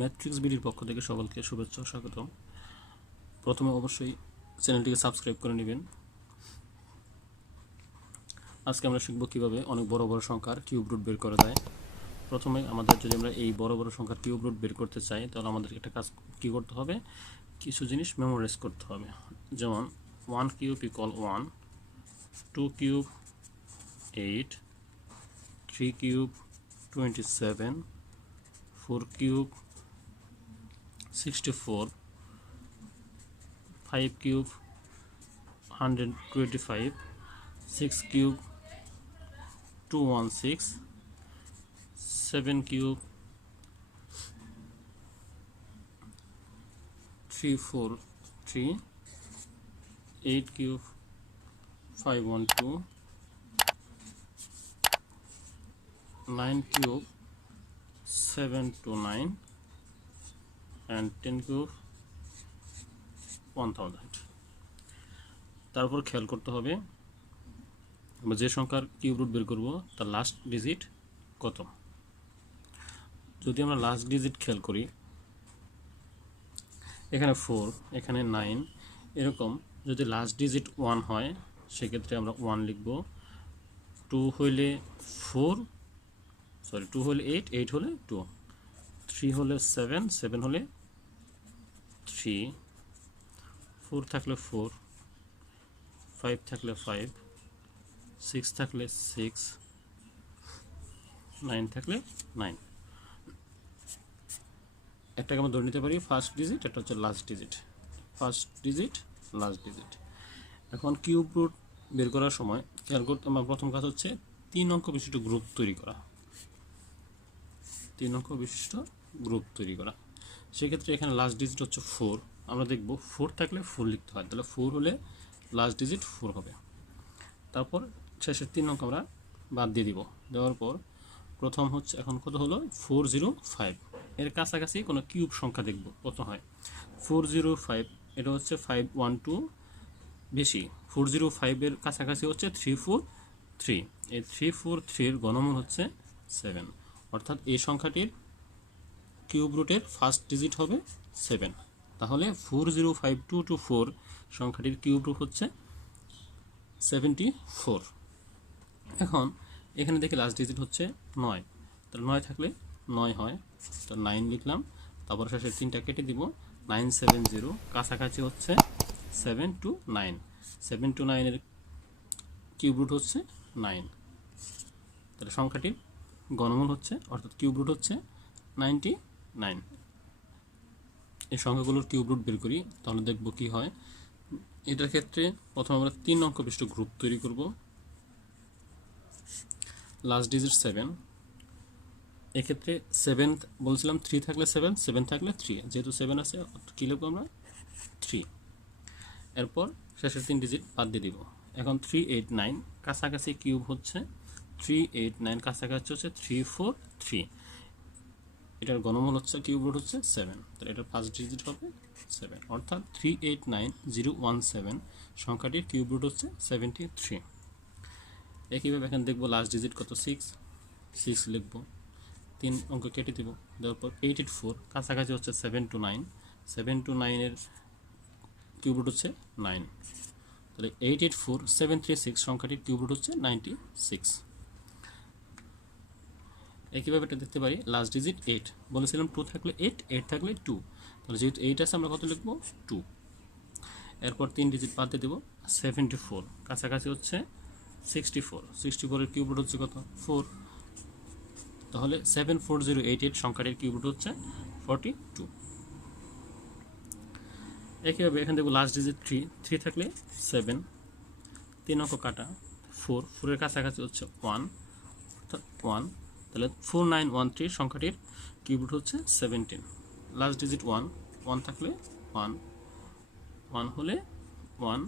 Matrix বিডির পক্ষ থেকে সকলকে শুভেচ্ছা ও স্বাগতম। প্রথমে অবশ্যই চ্যানেলটিকে সাবস্ক্রাইব করে নেবেন। আজকে আমরা শিখব কিভাবে অনেক বড় বড় সংখ্যার কিউব রুট বের করা যায়। প্রথমে আমাদের যদি আমরা এই বড় বড় সংখ্যার কিউব রুট বের করতে চাই তাহলে আমাদের একটা কাজ কি করতে হবে, কিছু জিনিস মেমোরাইজ করতে হবে। যেমন 1 cube equal 1, 2 cube 8, 3 cube 27, 4 cube 64, 5 cube 125, 6 cube 216, 7 cube 343, 8 cube 512, 9 cube 729, and 10 cube 1000। তারপর খেয়াল করতে হবে আমরা যে সংখ্যার কিউব রুট বের করব তার লাস্ট ডিজিট কত। যদি আমরা লাস্ট ডিজিট খেয়াল করি, এখানে 4, এখানে 9, এরকম যদি লাস্ট ডিজিট 1 হয় সেক্ষেত্রে আমরা 1 লিখব। 2 হলে 8, 8 হলে 2, 3 হলে 7, 7 হলে 3, 4 থাকলে 4, 5 থাকলে 5, 6 থাকলে 6, 9 থাকলে 9। একটাকে আমরা ধরে নিতে পারি ফার্স্ট ডিজিট, একটা হচ্ছে last digit. First digit, last digit. এখন কিউব রুট বের করার সময় খেয়াল করতে আমার প্রথম কাজ হচ্ছে 3 অঙ্ক বিশিষ্ট গ্রুপ তৈরি করা। 3 অঙ্ক বিশিষ্ট গ্রুপ তৈরি করা। সেক্ষেত্রে এখানে লাস্ট ডিজিট হচ্ছে 4। আমরা দেখব 4 থাকলে 4 লিখতে হয়, তাহলে 4 হলে লাস্ট ডিজিট 4 হবে। তারপর শেষের 3 অঙ্ক আমরা বাদ দিয়ে দিব। দেওয়ার পর প্রথম হচ্ছে এখন কত হলো 405। এর কাছাকাছি কোনো কিউব সংখ্যা দেখব কত হয়। 405 এটা হচ্ছে 512 বেশি। 405 এর কাছাকাছি হচ্ছে 343। এই 343 এর ঘনমূল হচ্ছে 7, অর্থাৎ এই সংখ্যাটির কিউব রুটের ফার্স্ট ডিজিট হবে 7। তাহলে 405224 সংখ্যাটির কিউব রুট হচ্ছে 74। এখন এখানে দেখি লাস্ট ডিজিট হচ্ছে 9, তাহলে 9 থাকলে 9 হয়, তো 9 লিখলাম। তারপর শেষের 3টা কেটে দিব। 970 কাছাকাছি হচ্ছে 729। 729 এর কিউব রুট হচ্ছে 9, তাহলে সংখ্যাটির ঘনমূল হচ্ছে অর্থাৎ কিউব রুট হচ্ছে 99। এই সংখ্যাগুলোর কিউব রুট বের করি, তাহলে দেখব কি হয়। এটার ক্ষেত্রে প্রথমে আমরা 3 অঙ্ক বিশিষ্ট গ্রুপ তৈরি করব। লাস্ট ডিজিট 7, এক্ষেত্রে 7 বলছিলাম 3 থাকলে 7, 7 থাকলে 3, যেহেতু 7 আছে কী লিখবো আমরা 3। এরপর শেষের 3 ডিজিট বাদ দিয়ে দিব। এখন 389 কাছাকাছি কিউব হচ্ছে 389, কাছাকাছি হচ্ছে 343। এটার ঘনমূল হচ্ছে কিউব রুট হচ্ছে 7, তাহলে এটার ফার্স্ট ডিজিট হবে 7, অর্থাৎ 389017 সংখ্যাটির কিউব রুট হচ্ছে 73। একইভাবে এখানে দেখবো লাস্ট ডিজিট কত 6 লিখবো। 3 অঙ্ক কেটে দিব। দেওয়ার পর 884 কাছাকাছি হচ্ছে 729। 729 এর কিউব রুট হচ্ছে 9, তাহলে 884736 সংখ্যাটির কিউব রুট হচ্ছে 96। একইভাবে এটা দেখতে পারি লাস্ট ডিজিট 8, বলেছিলাম 2 থাকলে 8, 8 থাকলে 2, তাহলে যেহেতু 8 আছে আমরা কত লিখবো 2। এরপর 3 ডিজিট বাদ দিয়ে দেবো। 74 কাছাকাছি হচ্ছে 64, 64 এর কিউব রুট হচ্ছে কত 4, তাহলে 74088 সংখ্যাটির কিউব রুট হচ্ছে 42। একইভাবে এখান থেকে লাস্ট ডিজিট 3 থাকলে 7, 3 অঙ্ক কাটা 4 এর কাছাকাছি হচ্ছে 1, অর্থাৎ 1, তাহলে 4913 সংখ্যাটির কিউব রুট হচ্ছে 17। লাস্ট ডিজিট 1 থাকলে 1 হলে 1,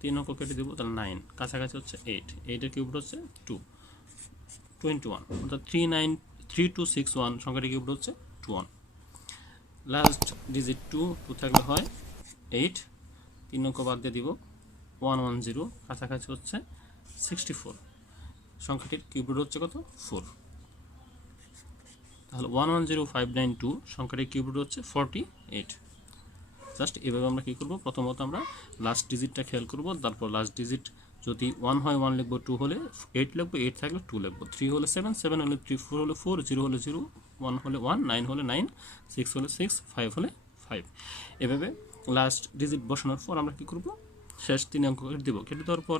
3 অঙ্ক কেটে দেবো, তাহলে 9, কাছাকাছি হচ্ছে 8 এর কিউব রুট হচ্ছে 21, অর্থাৎ 3261 সংখ্যাটির কিউব রুট হচ্ছে 21। লাস্ট ডিজিট 2 থাকলে হয় 8, 3 অঙ্ক বাদ দিয়ে দিব। 110 কাছাকাছি হচ্ছে 64 সংখ্যাটির কিউব রুট হচ্ছে কত 4। তাহলে 110592 সংখ্যাটির কিউব রুট হচ্ছে 48। জাস্ট এভাবে আমরা কী করবো, প্রথমত আমরা লাস্ট ডিজিটটা খেয়াল করবো, তারপর লাস্ট ডিজিট যদি 1 হয় 1 লিখবো, 2 হলে 8 লিখবো, 8 থাকলে 2 লিখবো, 3 হলে 7, 7 হলে 3, 4 হলে 4, 0 হলে 0, 1 হলে 1, 9 হলে 9, 6 হলে 6, 5 হলে 5। এভাবে লাস্ট ডিজিট বসানোর পর আমরা কী করবো, শেষ 3 অঙ্ক কেটে দেবো। কেটে দেওয়ার পর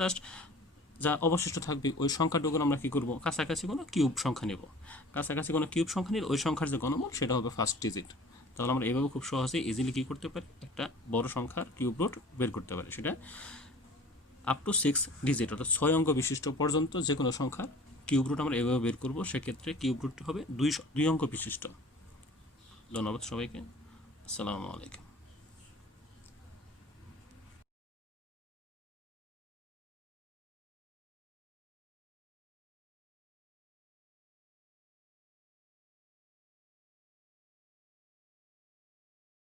জাস্ট যা অবশিষ্ট থাকবে ওই সংখ্যাটুকুর আমরা কী করবো, কাছাকাছি কোনো কিউব সংখ্যা নেব। কাছাকাছি কোনো কিউব সংখ্যা নিলে ওই সংখ্যার যে গণমূল সেটা হবে ফার্স্ট ডিজিট। তাহলে আমরা এভাবে খুব সহজেই ইজিলি কী করতে পারি, একটা বড় সংখ্যার কিউব রুট বের করতে পারি। সেটা আপ টু 6 ডিজিট, অর্থাৎ 6 অঙ্ক বিশিষ্ট পর্যন্ত যে কোনো সংখ্যার কিউব রুট আমরা এভাবে বের করবো। সেক্ষেত্রে কিউব রুটটি হবে 2 অঙ্ক বিশিষ্ট। ধন্যবাদ সবাইকে, আসসালামু আলাইকুম।